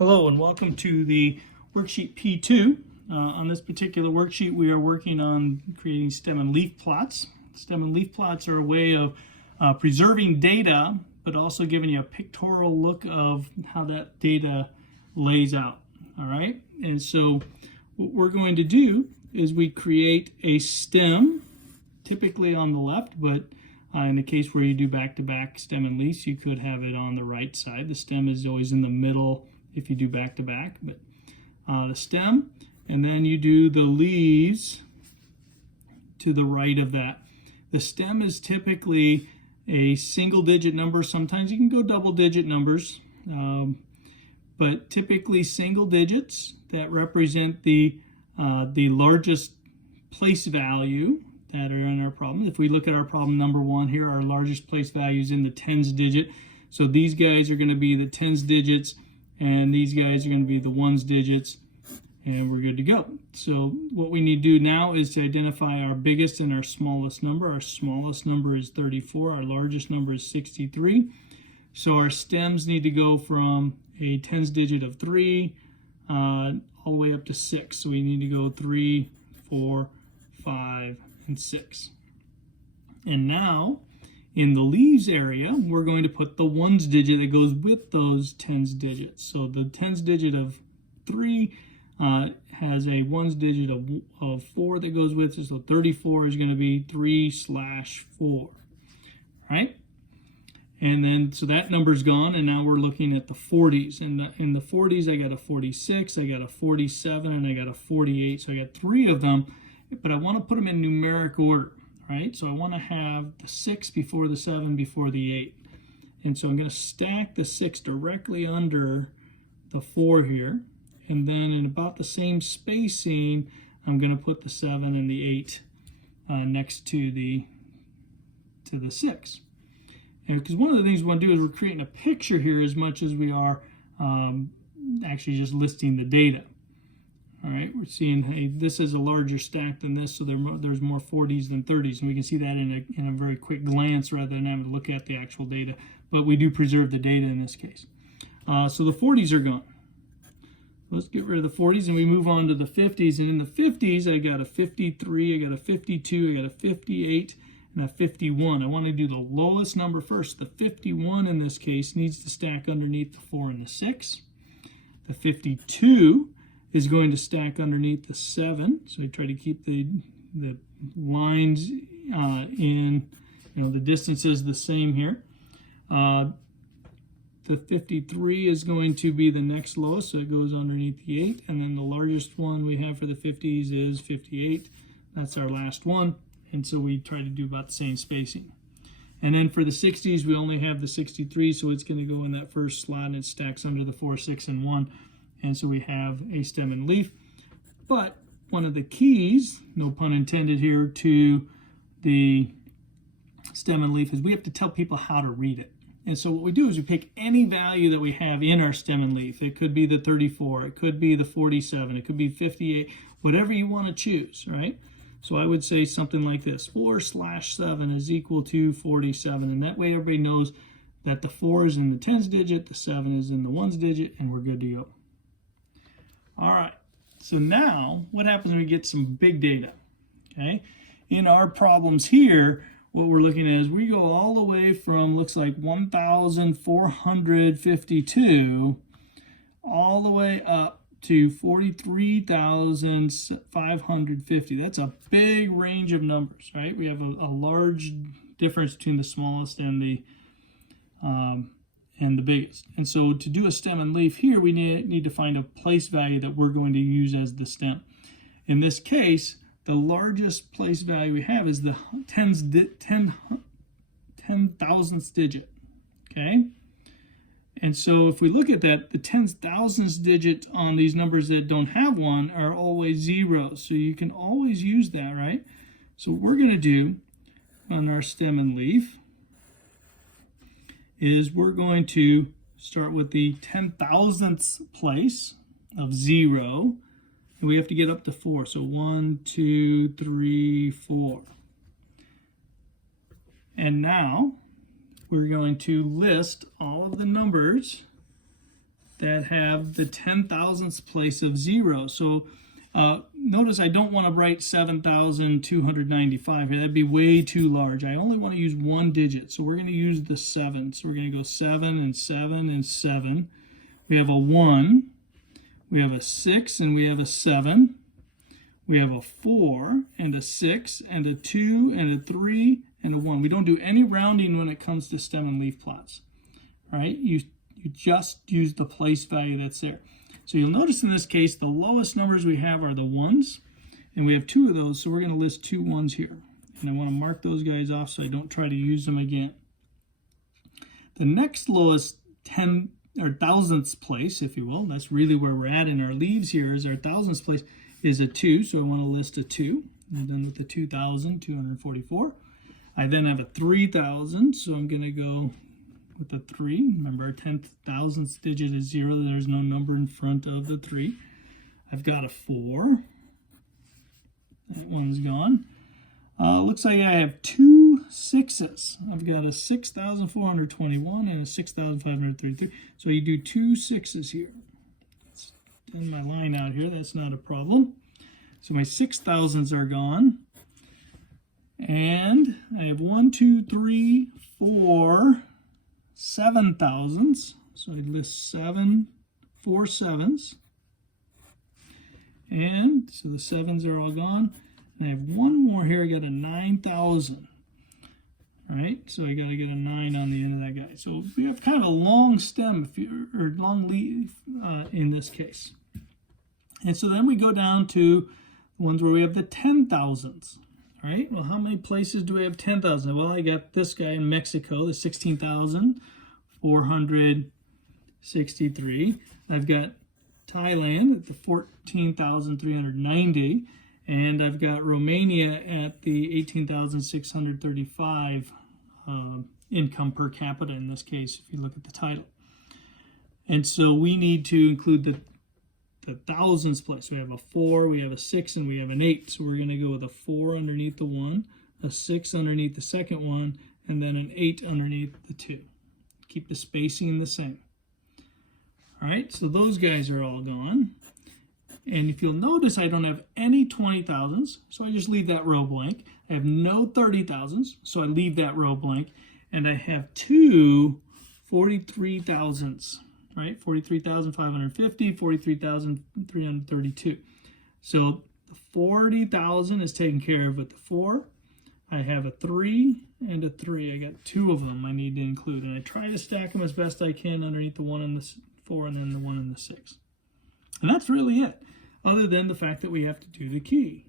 Hello and welcome to the worksheet P2. On this particular worksheet we are working on creating stem and leaf plots. Stem and leaf plots are a way of preserving data but also giving you a pictorial look of how that data lays out. All right, and so what we're going to do is we create a stem, typically on the left, but in the case where you do back-to-back stem and leaves, you could have it on the right side. The stem is always in the middle if you do back-to-back, but the stem, and then you do the leaves to the right of that. The stem is typically a single-digit number. Sometimes you can go double-digit numbers, but typically single digits that represent the largest place value that are in our problem. If we look at our problem number 1 here, our largest place value is in the tens digit. So these guys are going to be the tens digits, and these guys are going to be the ones digits, and we're good to go. So what we need to do now is to identify our biggest and our smallest number. Our smallest number is 34. Our largest number is 63. So our stems need to go from a tens digit of 3 all the way up to 6. So we need to go 3, 4, 5, and 6. And now in the leaves area, we're going to put the ones digit that goes with those tens digits. So the tens digit of 3 has a ones digit of 4 that goes with it. So 34 is going to be 3/4, right? And then, so that number's gone, and now we're looking at the 40s. In the 40s, I got a 46, I got a 47, and I got a 48. So I got 3 of them, but I want to put them in numeric order, right? So I want to have the 6 before the 7 before the 8. And so I'm going to stack the 6 directly under the 4 here. And then in about the same spacing, I'm going to put the 7 and the 8 next to the 6. Because one of the things we want to do is we're creating a picture here as much as we are actually just listing the data. All right, we're seeing, hey, this is a larger stack than this, so there's more 40s than 30s, and we can see that in a very quick glance rather than having to look at the actual data. But we do preserve the data in this case. So the 40s are gone. Let's get rid of the 40s and we move on to the 50s. And in the 50s, I got a 53, I got a 52, I got a 58, and a 51. I want to do the lowest number first. The 51 in this case needs to stack underneath the 4 and the 6. The 52 is going to stack underneath the 7. So I try to keep the lines in, the distances the same here. The 53 is going to be the next lowest, so it goes underneath the 8. And then the largest one we have for the 50s is 58. That's our last one. And so we try to do about the same spacing. And then for the 60s, we only have the 63, so it's going to go in that first slot, and it stacks under the 4, 6, and 1. And so we have a stem and leaf. But one of the keys, no pun intended here, to the stem and leaf is we have to tell people how to read it. And so what we do is we pick any value that we have in our stem and leaf. It could be the 34, it could be the 47, it could be 58, whatever you want to choose, right? So I would say something like this: 4/7 is equal to 47. And that way everybody knows that the 4 is in the tens digit, the 7 is in the ones digit, and we're good to go. All right, so now what happens when we get some big data? Okay, in our problems here, what we're looking at is we go all the way from, looks like 1,452 all the way up to 43,550. That's a big range of numbers, right? We have a large difference between the smallest and the biggest. And so to do a stem and leaf here, we need to find a place value that we're going to use as the stem. In this case, the largest place value we have is the 10,000th digit, okay? And so if we look at that, the 10,000th digit on these numbers that don't have one are always zeros. So you can always use that, right? So what we're going to do on our stem and leaf is we're going to start with the 10,000th place of 0. And we have to get up to 4. So 1, 2, 3, 4. And now we're going to list all of the numbers that have the 10,000ths place of 0. So notice I don't want to write 7,295 here. That'd be way too large. I only want to use one digit. So we're going to use the 7. So we're going to go 7 and 7 and 7. We have a 1. We have a 6 and we have a 7. We have a 4 and a 6 and a 2 and a 3 and a 1. We don't do any rounding when it comes to stem and leaf plots. All right? You just use the place value that's there. So you'll notice in this case, the lowest numbers we have are the 1s, and we have 2 of those, so we're going to list 2 1s here. And I want to mark those guys off so I don't try to use them again. The next lowest 10 or thousandths place, if you will, that's really where we're at in our leaves here, is our thousandths place, is a 2, so I want to list a 2. I'm done with the 2,244. I then have a 3,000, so I'm going to go with the 3. Remember, our 10,000ths digit is 0. There's no number in front of the 3. I've got a 4. That one's gone. Looks like I have 2 6s. I've got a 6,421 and a 6,533. So you do 2 6s here. Let's thin my line out here. That's not a problem. So my 6,000s are gone. And I have 1, 2, 3, 4, 7,000ths. So I list 4 7s. And so the 7s are all gone. And I have one more here. I got a 9,000. All right, so I got to get a 9 on the end of that guy. So we have kind of a long stem or long leaf in this case. And so then we go down to the ones where we have the 10,000ths. All right, well, how many places do we have 10,000? Well, I got this guy in Mexico, the 16,463. I've got Thailand at the 14,390. And I've got Romania at the 18,635 income per capita in this case, if you look at the title. And so we need to include the thousands place. We have a 4, we have a 6, and we have an 8. So we're going to go with a 4 underneath the 1, a 6 underneath the second one, and then an 8 underneath the 2. Keep the spacing the same. All right, so those guys are all gone. And if you'll notice, I don't have any 20,000s, so I just leave that row blank. I have no 30,000s, so I leave that row blank. And I have 2 43,000s, right? 43,550, 43,332. So the 40,000 is taken care of with the 4. I have a 3 and a 3. I got 2 of them I need to include. And I try to stack them as best I can underneath the 1 and the 4 and then the 1 and the 6. And that's really it, other than the fact that we have to do the key.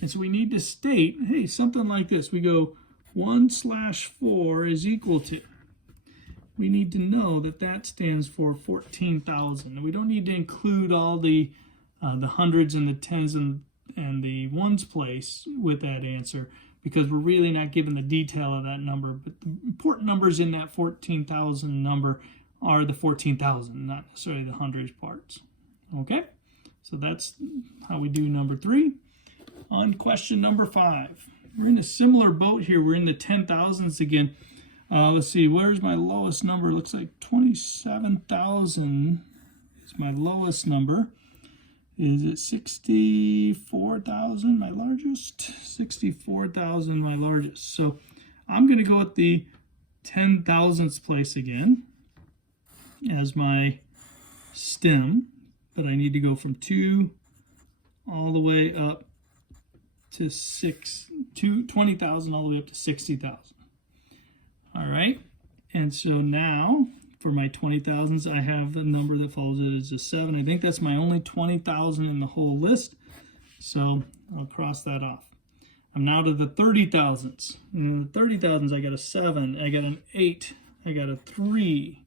And so we need to state, hey, something like this. We go 1/4 is equal to. We need to know that that stands for 14,000. And we don't need to include all the hundreds and the tens and the ones place with that answer, because we're really not given the detail of that number. But the important numbers in that 14,000 number are the 14,000, not necessarily the hundreds parts. Okay, so that's how we do number 3. On question number 5, we're in a similar boat here. We're in the 10,000s again. Let's see, where's my lowest number? Looks like 27,000 is my lowest number. Is it 64,000 my largest? 64,000 my largest. So I'm going to go with the 10,000ths place again as my stem. But I need to go from 2 all the way up to 20,000 all the way up to 60,000. All right, and so now for my 20,000s, I have the number that follows it as a 7. I think that's my only 20,000 in the whole list, so I'll cross that off. I'm now to the 30,000s. In the 30,000s, I got a 7, I got an 8, I got a 3.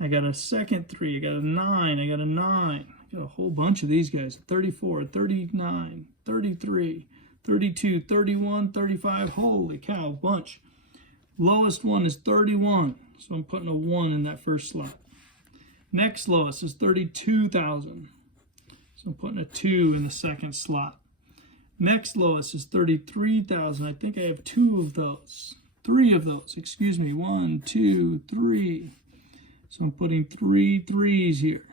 I got a second 3, I got a 9, I got a 9. I got a whole bunch of these guys. 34, 39, 33, 32, 31, 35. Holy cow, bunch. Lowest one is 31, so I'm putting a 1 in that first slot. Next lowest is 32,000, so I'm putting a 2 in the second slot. Next lowest is 33,000. I think I have 2 of those. 3 of those, excuse me. 1, 2, 3. So I'm putting 3 3s here.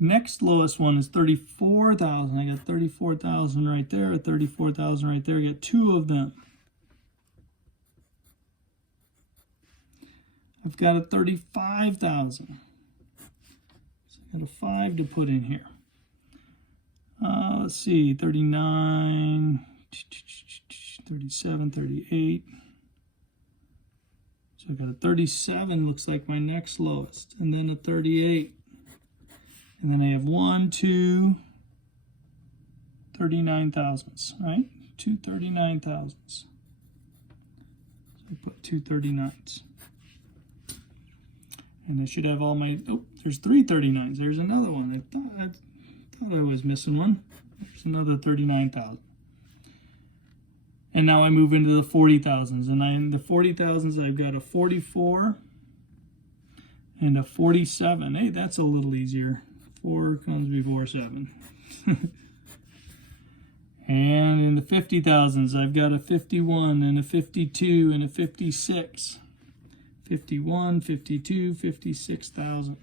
Next lowest one is 34,000. I got 34,000 right there, 34,000 right there. I got two of them. I've got a 35,000. So I got a 5 to put in here. Let's see, 39, 37, 38. So I got a 37, looks like my next lowest, and then a 38. And then I have 1, 2, 39,000s, right? 2 39,000s. So I put 2 39s. And I should have all my, oh, there's 3 39s. There's another one. I thought I was missing one. There's another 39,000. And now I move into the 40,000s. And in the 40,000s, I've got a 44 and a 47. Hey, that's a little easier. 4 comes before 7. And in the 50,000s, I've got a 51 and a 52 and a 56. 51, 52, 56,000.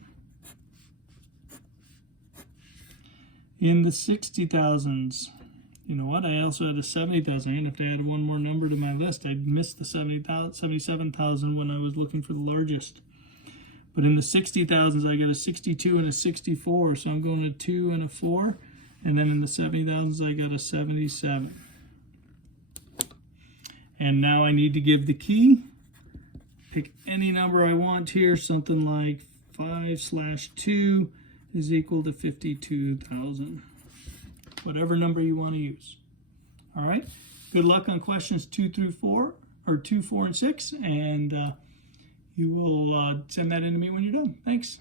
In the 60,000s, you know what? I also had a 70,000. And if I add one more number to my list, I'd miss the 77,000 when I was looking for the largest. But in the 60,000s, I got a 62 and a 64. So I'm going to 2 and a 4. And then in the 70,000s, I got a 77. And now I need to give the key. Pick any number I want here. Something like 5/2 is equal to 52,000. Whatever number you want to use. All right. Good luck on questions 2 through 4, or 2, 4, and 6. And you will send that in to me when you're done. Thanks.